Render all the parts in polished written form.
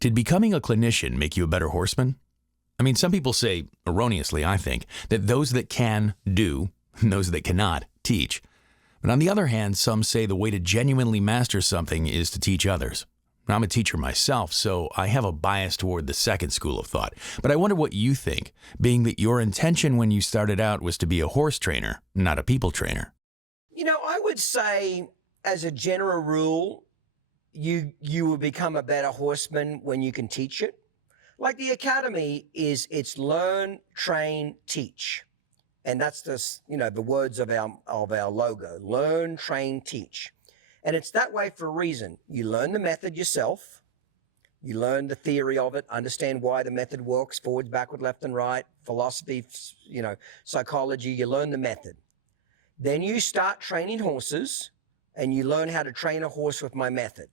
Did becoming a clinician make you a better horseman? I mean, some people say, erroneously I think, that those that can, do, and those that cannot, teach. But on the other hand, some say the way to genuinely master something is to teach others. I'm a teacher myself, so I have a bias toward the second school of thought. But I wonder what you think, being that your intention when you started out was to be a horse trainer, not a people trainer. You know, I would say, as a general rule, you will become a better horseman when you can teach it. Like the academy it's learn, train, teach. And that's the words of our logo, learn, train, teach. And it's that way for a reason. You learn the method yourself. You learn the theory of it, understand why the method works, forwards, backward, left and right, philosophy, psychology, you learn the method. Then you start training horses and you learn how to train a horse with my method.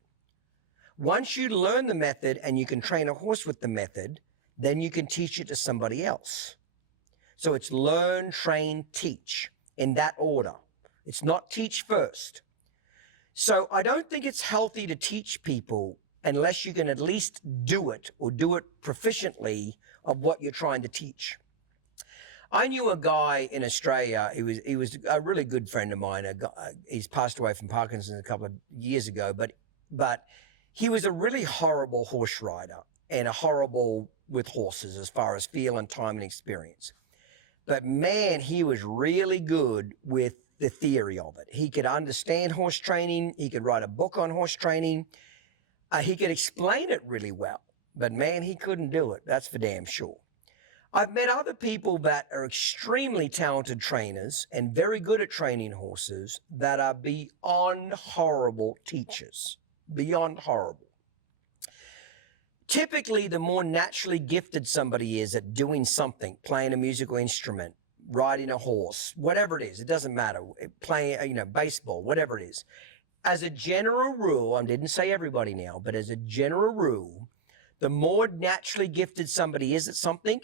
Once you learn the method and you can train a horse with the method, then you can teach it to somebody else. So it's learn, train, teach in that order. It's not teach first. So I don't think it's healthy to teach people unless you can at least do it or do it proficiently of what you're trying to teach. I knew a guy in Australia, he was a really good friend of mine. He's passed away from Parkinson's a couple of years ago, but he was a really horrible horse rider and a horrible with horses as far as feel and time and experience. But man, he was really good with the theory of it. He could understand horse training. He could write a book on horse training. He could explain it really well, but man, he couldn't do it. That's for damn sure. I've met other people that are extremely talented trainers and very good at training horses that are beyond horrible teachers. Beyond horrible. Typically, the more naturally gifted somebody is at doing something, playing a musical instrument, riding a horse, whatever it is, it doesn't matter, playing, baseball, whatever it is. As a general rule, I didn't say everybody now, but as a general rule, the more naturally gifted somebody is at something,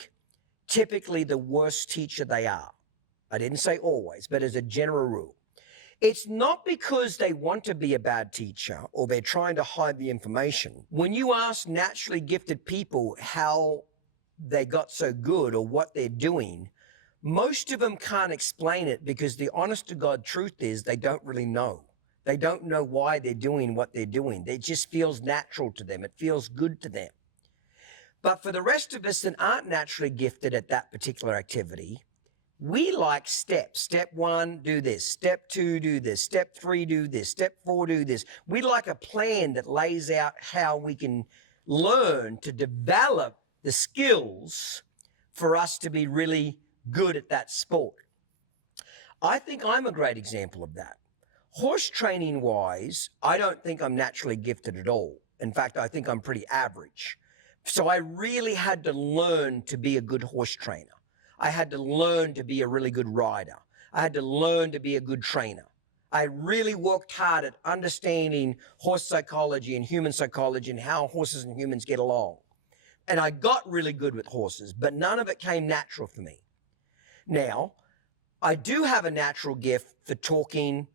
typically the worse teacher they are. I didn't say always, but as a general rule. It's not because they want to be a bad teacher or they're trying to hide the information. When you ask naturally gifted people how they got so good or what they're doing, most of them can't explain it because the honest to God truth is they don't really know. They don't know why they're doing what they're doing. It just feels natural to them. It feels good to them. But for the rest of us that aren't naturally gifted at that particular activity, we like steps. Step 1, do this. Step 2, do this. Step 3, do this. Step 4, do this. We like a plan that lays out how we can learn to develop the skills for us to be really good at that sport. I think I'm a great example of that. Horse training wise, I don't think I'm naturally gifted at all. In fact, I think I'm pretty average. So I really had to learn to be a good horse trainer. I had to learn to be a really good rider. I had to learn to be a good trainer. I really worked hard at understanding horse psychology and human psychology and how horses and humans get along. And I got really good with horses, but none of it came natural for me. Now, I do have a natural gift for talking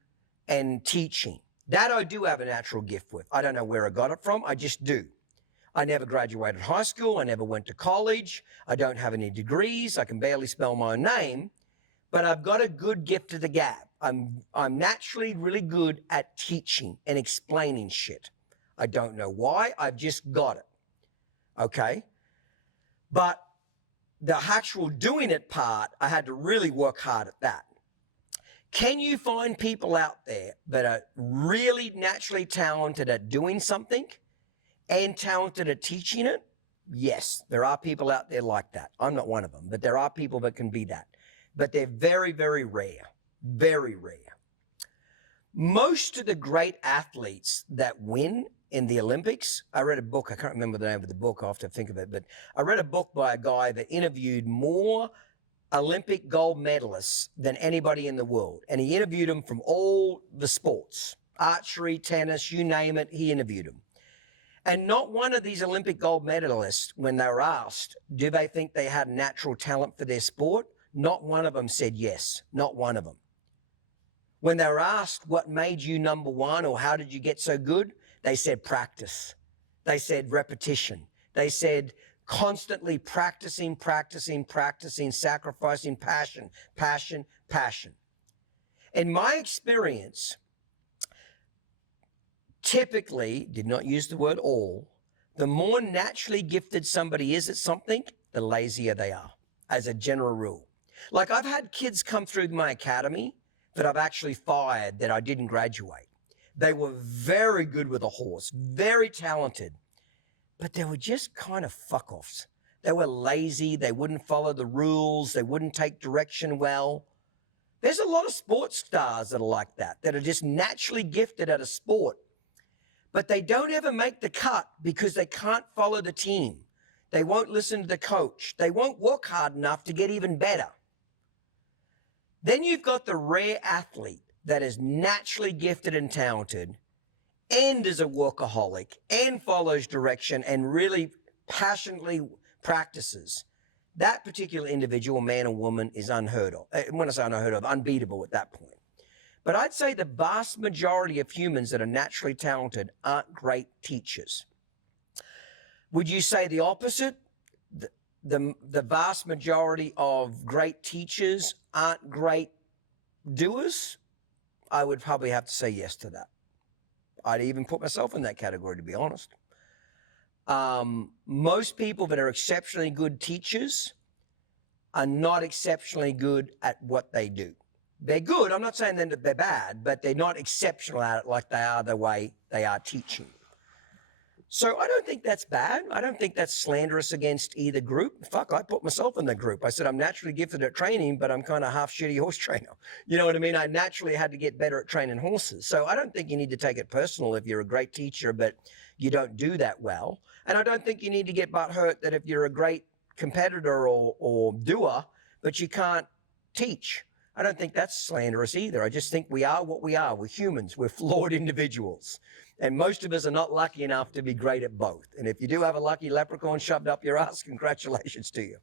and teaching. That I do have a natural gift with. I don't know where I got it from. I just do. I never graduated high school. I never went to college. I don't have any degrees. I can barely spell my own name, but I've got a good gift of the gab. I'm naturally really good at teaching and explaining shit. I don't know why. I've just got it. Okay? But the actual doing it part, I had to really work hard at that. Can you find people out there that are really naturally talented at doing something and talented at teaching it? Yes, there are people out there like that. I'm not one of them, but there are people that can be that. But they're very, very rare. Very rare. Most of the great athletes that win in the Olympics, I read a book, I can't remember the name of the book, I'll have to think of it, but I read a book by a guy that interviewed more Olympic gold medalists than anybody in the world. And he interviewed them from all the sports, archery, tennis, you name it, he interviewed them. And not one of these Olympic gold medalists, when they were asked, do they think they had natural talent for their sport? Not one of them said yes. Not one of them. When they were asked what made you number one or how did you get so good, they said practice. They said repetition. They said constantly practicing, sacrificing, passion. In my experience, typically, did not use the word all, the more naturally gifted somebody is at something, the lazier they are, as a general rule. Like I've had kids come through my academy that I've actually fired that I didn't graduate. They were very good with a horse, very talented, but they were just kind of fuck-offs. They were lazy, they wouldn't follow the rules, they wouldn't take direction well. There's a lot of sports stars that are like that are just naturally gifted at a sport, but they don't ever make the cut because they can't follow the team. They won't listen to the coach. They won't work hard enough to get even better. Then you've got the rare athlete that is naturally gifted and talented and is a workaholic and follows direction and really passionately practices. That particular individual, man or woman, is unheard of. When I say unheard of, unbeatable at that point. But I'd say the vast majority of humans that are naturally talented aren't great teachers. Would you say the opposite? The vast majority of great teachers aren't great doers? I would probably have to say yes to that. I'd even put myself in that category, to be honest. Most people that are exceptionally good teachers are not exceptionally good at what they do. They're good. I'm not saying that they're bad, but they're not exceptional at it like they are the way they are teaching. So I don't think that's bad. I don't think that's slanderous against either group. Fuck, I put myself in the group. I said I'm naturally gifted at training, but I'm kind of half shitty horse trainer. You know what I mean? I naturally had to get better at training horses. So I don't think you need to take it personal if you're a great teacher, but you don't do that well. And I don't think you need to get butthurt that if you're a great competitor or doer, but you can't teach. I don't think that's slanderous either. I just think we are what we are. We're humans. We're flawed individuals. And most of us are not lucky enough to be great at both. And if you do have a lucky leprechaun shoved up your ass, congratulations to you.